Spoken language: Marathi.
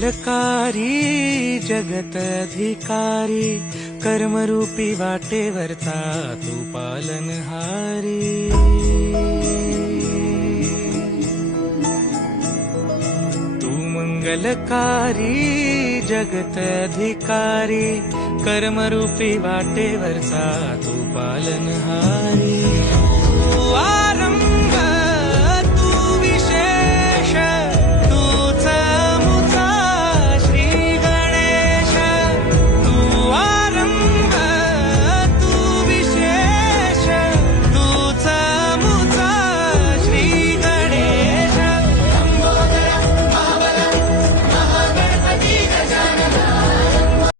मंगलकारी जगत अधिकारी, कर्मरूपी वाटेवरचा तू पालनहारी। तू मंगलकारी जगत अधिकारी, कर्मरूपी वाटेवरचा तू पालनहारी।